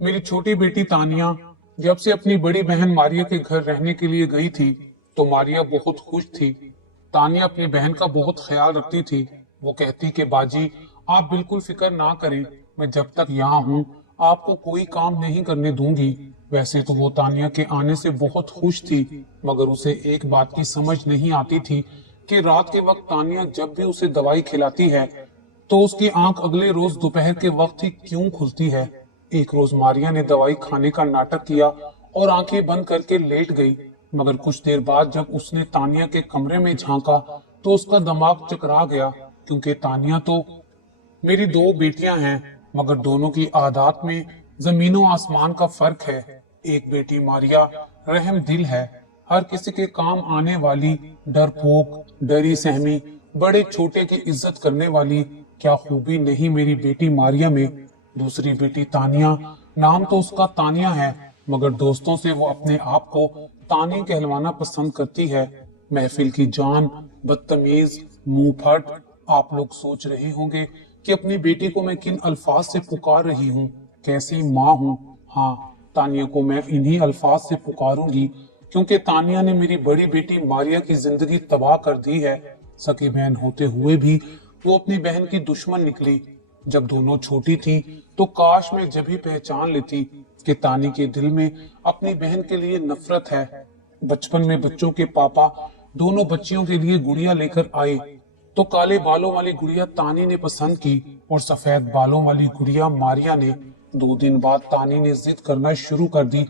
मेरी छोटी बेटी तानिया जब से अपनी बड़ी बहन मारिया के घर रहने के लिए गई थी तो मारिया बहुत खुश थी। तानिया अपनी बहन का बहुत ख्याल रखती थी। वो कहती कि बाजी आप बिल्कुल फिक्र ना करें, मैं जब तक यहाँ हूँ आपको कोई काम नहीं करने दूंगी। वैसे तो वो तानिया के आने से बहुत खुश थी, मगर उसे एक बात की समझ नहीं आती थी कि रात के वक्त तानिया जब भी उसे दवाई खिलाती है तो उसकी आंख अगले रोज दोपहर के वक्त ही क्यों खुलती है। एक रोज मारिया ने दवाई खाने का नाटक किया और आंखें बंद करके लेट गई, मगर कुछ देर बाद जब उसने तानिया के कमरे में झांका तो उसका दिमाग चकरा गया, क्योंकि तानिया तो मेरी दो बेटियां हैं, मगर दोनों की आदत में जमीनों आसमान का फर्क है। एक बेटी मारिया रहम दिल है, हर किसी के काम आने वाली, डरपोक, डरी सहमी, बड़े छोटे की इज्जत करने वाली। क्या खूबी नहीं मेरी बेटी मारिया में। दूसरी बेटी तानिया, नाम तो उसका तानिया है, मगर दोस्तों से वो अपने आप को तानी कहलवाना पसंद करती है। महफिल की जान, बदतमीज, मुंह फट। आप लोग सोच रहे होंगे कि अपनी बेटी को मैं किन अल्फाज से पुकार रही हूँ, कैसी माँ हूँ। हाँ, तानिया को मैं इन्हीं अल्फाज से पुकारूंगी, क्योंकि तानिया ने मेरी बड़ी बेटी मारिया की जिंदगी तबाह कर दी है। सकी बहन होते हुए भी वो अपनी बहन की दुश्मन निकली। जब दोनों छोटी थी तो काश मैं जब ही पहचान लेती कि तानी के दिल में अपनी बहन के लिए नफरत है। बचपन में बच्चों के पापा दोनों बच्चियों के लिए गुड़िया लेकर आए तो काले बालों वाली गुड़िया तानी ने पसंद की और सफेद बालों वाली गुड़िया मारिया ने। 2 दिन बाद तानी ने जिद करना शुरू कर दी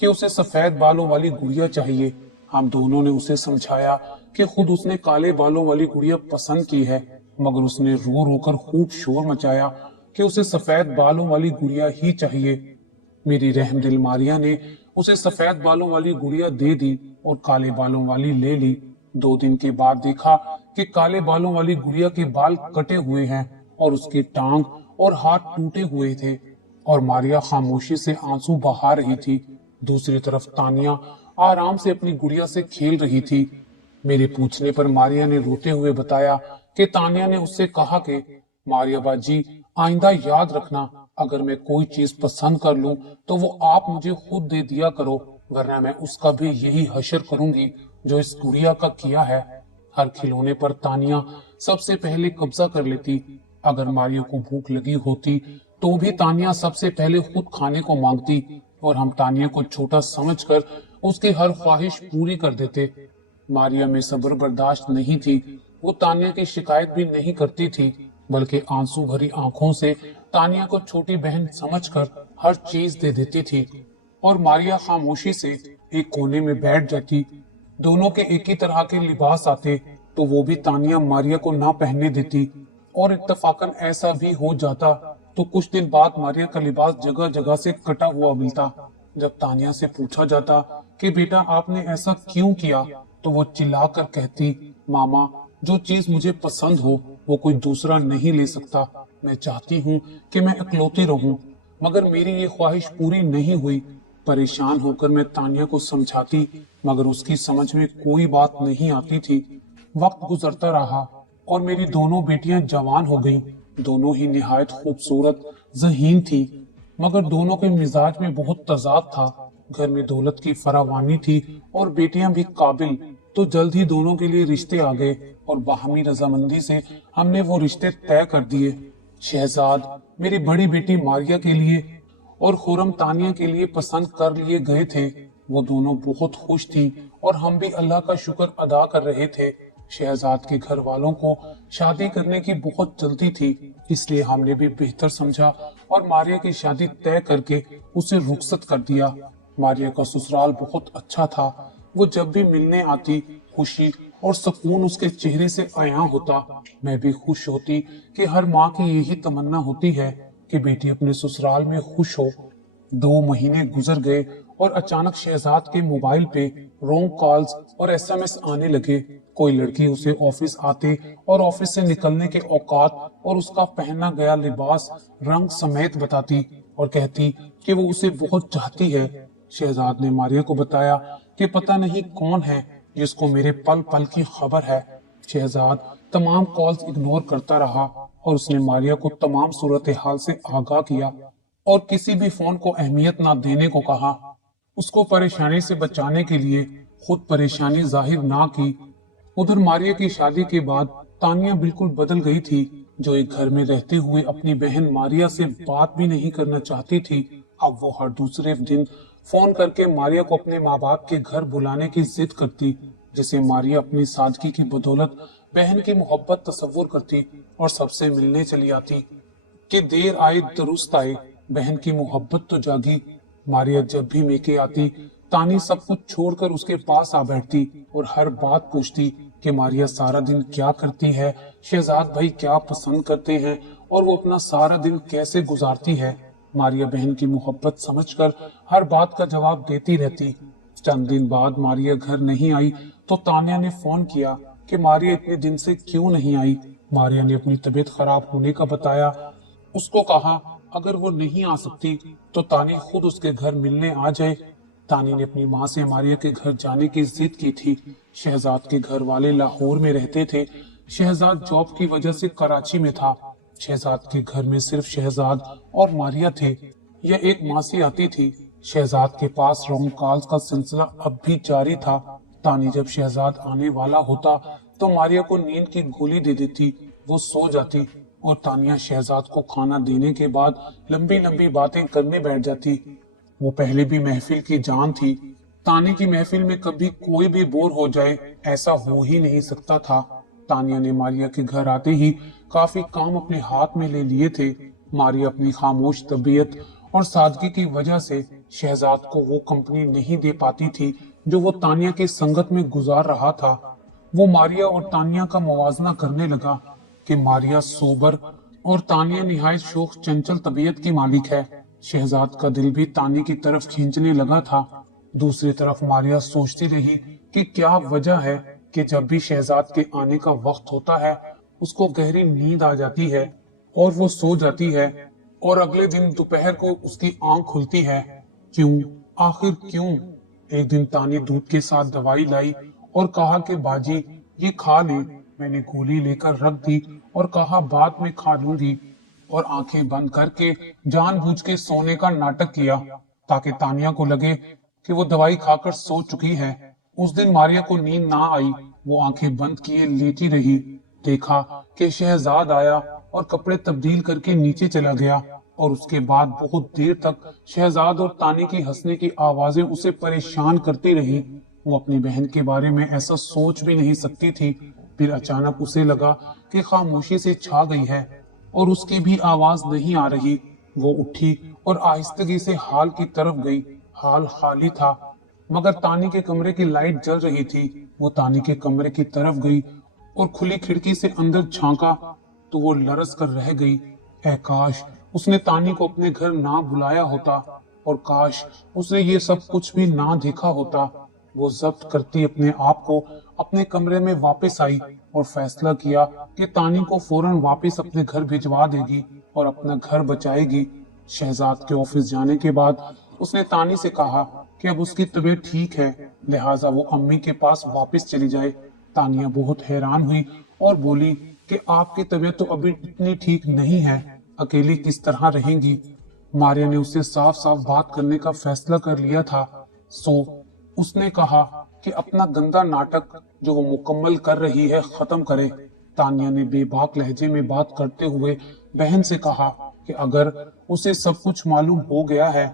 कि उसे सफेद बालों वाली गुड़िया चाहिए। हम दोनों ने उसे समझाया कि खुद उसने काले बालों वाली गुड़िया पसंद की है, मगर उसने रो रो कर खूब शोर मचाया कि उसे सफेद बालों वाली गुड़िया ही चाहिए। मेरी रहमदिल मारिया ने उसे सफेद बालों वाली गुड़िया दे दी और काले बालों वाली ले ली। 2 दिन के बाद देखा कि काले बालों वाली गुड़िया के बाल कटे हुए हैं और उसकी टांग और हाथ टूटे हुए थे, और मारिया खामोशी से आंसू बहा रही थी। दूसरी तरफ तानिया आराम से अपनी गुड़िया से खेल रही थी। मेरे पूछने पर मारिया ने रोते हुए बताया कि तानिया ने उससे कहा कि मारिया बाजी आइंदा याद रखना, अगर मैं कोई चीज पसंद कर लूं तो वो आप मुझे खुद दे दिया करो, वरना मैं उसका भी यही हशर करूंगी जो इस गुड़िया का किया है। हर खिलौने पर तानिया सबसे पहले कब्जा कर लेती। अगर मारिया को भूख लगी होती तो भी तानिया सबसे पहले खुद खाने को मांगती और हम तानिया को छोटा समझकर उसकी हर ख्वाहिश पूरी कर देते। मारिया में सब्र बर्दाश्त नहीं थी। वो तानिया की शिकायत भी नहीं करती थी, बल्कि आंसू भरी आंखों से तानिया को छोटी बहन समझकर हर चीज दे देती थी, और मारिया खामोशी से एक कोने में बैठ जाती। दोनों के एक ही तरह के लिबास आते तो वो भी तानिया मारिया को ना पहनने देती, और इत्तफाकन ऐसा भी हो जाता तो कुछ दिन बाद मारिया का लिबास जगह जगह से कटा हुआ मिलता। जब तानिया से पूछा जाता कि बेटा आपने ऐसा क्यों किया, तो वो चिल्लाकर कहती, मामा जो चीज मुझे पसंद हो वो कोई दूसरा नहीं ले सकता। मैं चाहती हूँ कि मैं इकलौती रहूं, मगर मेरी ये ख्वाहिश पूरी नहीं हुई। परेशान होकर मैं तानिया को समझाती, मगर उसकी समझ में कोई बात नहीं आती थी। वक्त गुजरता रहा और मेरी दोनों बेटियां जवान हो गईं। दोनों ही निहायत खूबसूरत, ज़हीन थी, मगर दोनों के मिजाज में बहुत तजाद था। घर में दौलत की फरावानी थी और बेटियां भी काबिल, तो जल्द ही दोनों के लिए रिश्ते आ गए और बाहमी रजामंदी से हमने वो रिश्ते तय कर दिए। शहजाद मेरी बड़ी बेटी मारिया के लिए और खुरम तानिया के लिए पसंद कर लिए गए थे। वो दोनों बहुत खुश थी और हम भी अल्लाह का शुक्र अदा कर रहे थे। शहजाद के घर वालों को शादी करने की बहुत जल्दी थी, इसलिए हमने भी बेहतर समझा और मारिया की शादी तय करके उसे रुखसत कर दिया। मारिया का ससुराल बहुत अच्छा था। वो जब भी मिलने आती खुशी और सुकून उसके चेहरे से आया होता। मैं भी खुश होती कि हर माँ की यही तमन्ना होती है कि बेटी अपने ससुराल में खुश हो। 2 महीने गुजर गए और अचानक शहजाद के मोबाइल पे रॉन्ग कॉल्स और एसएमएस आने लगे। कोई लड़की उसे ऑफिस आते और ऑफिस से निकलने के औकात और उसका पहना गया लिबास रंग समेत बताती और कहती कि वो उसे बहुत चाहती है। शहजाद ने मारिया को बताया कि पता नहीं कौन है जिसको मेरे पल पल की खबर है। शहजाद तमाम कॉल्स इग्नोर करता रहा और उसने मारिया को तमाम सूरत हाल से आगाह किया। और किसी भी फोन को अहमियत ना देने को कहा। उसको परेशानी से बचाने के लिए खुद परेशानी जाहिर ना की। उधर मारिया की शादी के बाद तानिया बिल्कुल बदल गई थी। जो एक घर में रहते हुए अपनी बहन मारिया से बात भी नहीं करना चाहती थी, अब वो हर दूसरे दिन फोन करके मारिया को अपने माँ बाप के घर बुलाने की जिद करती, जिसे मारिया अपनी सादगी की बदौलत बहन की मोहब्बत तस्वुर करती और सबसे मिलने चली आती। कि देर आए दुरुस्त आए, बहन की मोहब्बत तो जागी। मारिया जब भी मेके आती, तानी सब कुछ छोड़कर उसके पास आ बैठती और हर बात पूछती कि मारिया सारा दिन क्या करती है, शहजाद भाई क्या पसंद करते हैं और वो अपना सारा दिन कैसे गुजारती है। मारिया बहन की मोहब्बत समझकर हर बात का जवाब देती रहती। चंद दिन बाद मारिया घर नहीं आई तो तानिया ने फोन किया कि मारिया इतने दिन से क्यों नहीं आई। मारिया ने अपनी तबीयत खराब होने का बताया। उसको कहा अगर वो नहीं आ सकती तो तानी खुद उसके घर मिलने आ जाए। तानी ने अपनी माँ से मारिया के घर जाने की जिद की थी। शहजाद के घर वाले लाहौर में रहते थे। शहजाद जॉब की वजह से कराची में था। शहजाद के घर में सिर्फ शहजाद और मारिया थे। यह एक मासी आती थी। शहजाद के पास रोम कॉल्स का सिलसिला अब भी जारी था। तानी जब शहजाद आने वाला होता तो मारिया को नींद की गोली दे देती, वो सो जाती और तानिया शहजाद को खाना देने के बाद लंबी लंबी बातें करने बैठ जाती। वो पहले भी महफिल की जान थी। तानी की महफिल में कभी कोई भी बोर हो जाए ऐसा हो ही नहीं सकता था। तानिया ने मारिया के घर आते ही काफी काम अपने हाथ में ले लिए थे। मारिया अपनी खामोश तबीयत और सादगी की वजह से शहजाद को वो कंपनी नहीं दे पाती थी जो वो तानिया के संगत में गुजार रहा था। वो मारिया और तानिया का मुवाजना करने लगा कि मारिया सोबर और तानिया निहायत शोख चंचल तबीयत की मालिक है। शहजाद का दिल भी तानी की तरफ खींचने लगा था। दूसरी तरफ मारिया सोचती रही कि क्या वजह है कि जब भी शहजाद के आने का वक्त होता है उसको गहरी नींद आ जाती है और वो सो जाती है और अगले दिन दोपहर को उसकी आंख खुलती है। क्यों, आखिर क्यों? एक दिन तानी दूध के साथ दवाई लाई और कहा कि बाजी ये खा ले। मैंने गोली लेकर रख दी और कहा बाद में खा लूंगी, और आंखें बंद करके जानबूझ के सोने का नाटक किया ताकि तानिया को लगे कि वो दवाई खाकर सो चुकी है। उस दिन मारिया को नींद ना आई। वो आंखें बंद किए लेटी रही। देखा कि शहजाद आया और कपड़े तब्दील करके नीचे चला गया, और उसके बाद बहुत देर तक शहजाद और तानी की हंसने की आवाजें उसे परेशान करती रही। वो अपनी बहन के बारे में ऐसा सोच भी नहीं सकती थी। फिर अचानक उसे लगा कि खामोशी से छा गई है और उसकी भी आवाज नहीं आ रही। वो उठी और आहिस्तगी से हाल की तरफ गई। हाल खाली था, मगर तानी के कमरे की लाइट जल रही थी। वो तानी के कमरे की तरफ गई और खुली खिड़की से अंदर झांका तो वो लरस कर रह गई। ऐ काश उसने तानी को अपने घर ना बुलाया होता, और काश उसने ये सब कुछ भी ना देखा होता। वो जब्त करती अपने आप को अपने कमरे में वापस आई और फैसला किया कि तानी को फौरन वापस अपने घर भिजवा देगी और अपना घर बचाएगी। शहजाद के ऑफिस जाने के बाद उसने तानी से कहा कि अब उसकी तबीयत ठीक है, लिहाजा वो अम्मी के पास वापस चली जाए। तानिया बहुत हैरान हुई और बोली कि आपकी तबीयत तो अभी इतनी ठीक नहीं है, अकेली किस तरह रहेंगी। मारिया ने उससे साफ साफ बात करने का फैसला कर लिया था। उसने कहा कि अपना गंदा नाटक जो वो मुकम्मल कर रही है खत्म करे। तानिया ने बेबाक लहजे में बात करते हुए बहन से कहा कि अगर उसे सब कुछ मालूम हो गया है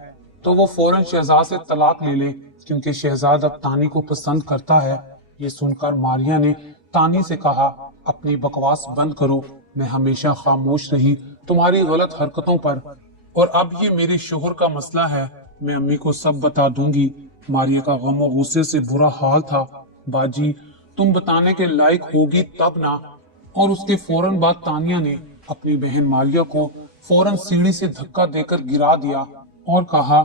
तो वो फौरन शहजाद से तलाक ले ले, क्योंकि शहजाद अब तानी को पसंद करता है। ये सुनकर मारिया ने तानी से कहा, अपनी बकवास बंद करो, मैं हमेशा खामोश रही तुम्हारी गलत हरकतों पर, और अब ये मेरे शोहर का मसला है, मैं अम्मी को सब बता दूंगी। मारिया का गम और गुस्से से बुरा हाल था। बाजी तुम बताने के लायक होगी तब ना। और उसके फौरन बाद तानिया ने अपनी बहन मारिया को फौरन सीढ़ी से धक्का देकर गिरा दिया और कहा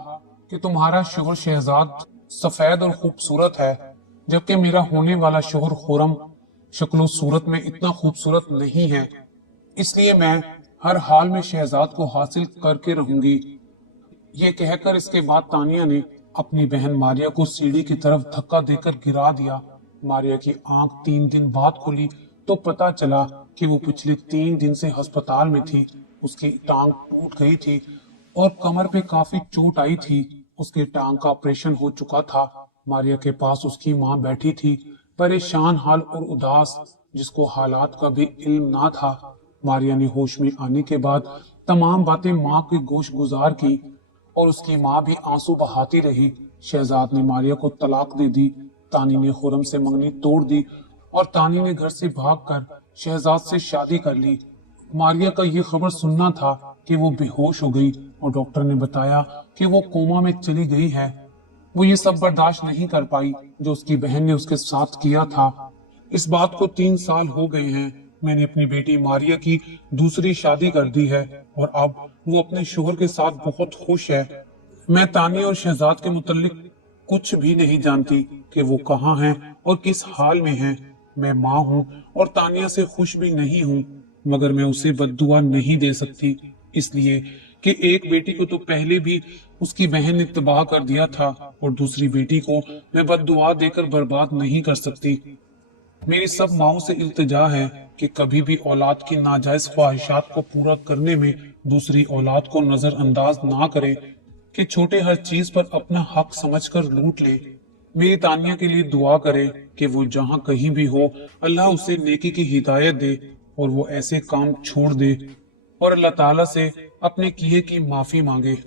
कि तुम्हारा शोहर शहजाद सफेद और खूबसूरत है, जबकि मेरा होने वाला शोहर खुरम शक्लो सूरत में इतना खूबसूरत नहीं है, इसलिए मैं हर हाल में शहजाद को हासिल करके रहूंगी। ये कहकर इसके बाद तानिया ने अपनी बहन मारिया को सीढ़ी की तरफ धक्का देकर गिरा दिया। मारिया की आंख 3 दिन बाद खुली तो पता चला कि वो पिछले 3 दिन से अस्पताल में थी। उसकी टांग टूट गई थी और कमर पे काफी चोट आई थी। उसके टांग का ऑपरेशन हो चुका था। मारिया के पास उसकी माँ बैठी थी, परेशान हाल और उदास, जिसको हालात का भी इल्म ना था। मारिया ने होश में आने के बाद तमाम बातें माँ के गोश गुजार की और उसकी माँ भी आंसू बहाती रही। शहजाद ने मारिया को तलाक दे दी। तानी ने खुरम से मंगनी तोड़ दी और तानी ने घर से भागकर शहजाद से शादी कर ली। मारिया का ये खबर सुनना था कि वो बेहोश हो गई और डॉक्टर ने बताया कि वो कोमा में चली गई है। वो ये सब बर्दाश्त नहीं कर पाई जो उसकी बहन ने उसके साथ किया था। इस बात को 3 साल हो गए हैं। मैंने अपनी बेटी मारिया की दूसरी शादी कर दी है और अब वो अपने शोहर के साथ बहुत खुश है। मैं तानिया और शहजाद के मुतल्लिक कुछ भी नहीं जानती कि वो कहाँ हैं और किस हाल में हैं। मैं माँ हूँ और तानिया से खुश भी नहीं हूँ, मगर मैं उसे बद्दुआ नहीं दे सकती, इसलिए कि एक बेटी को तो पहले भी उसकी बहन ने तबाह कर दिया था और दूसरी बेटी को मैं बद्दुआ देकर बर्बाद नहीं कर सकती। मेरी सब माओं से इल्तिजा है कि कभी भी औलाद की नाजायज ख्वाहिशात को पूरा करने में दूसरी औलाद को नजरअंदाज ना करे, कि छोटे हर चीज पर अपना हक समझकर लूट ले। मेरी तानिया के लिए दुआ करे कि वो जहाँ कहीं भी हो, अल्लाह उसे नेकी की हिदायत दे और वो ऐसे काम छोड़ दे और अल्लाह ताला से अपने किए की माफी मांगे।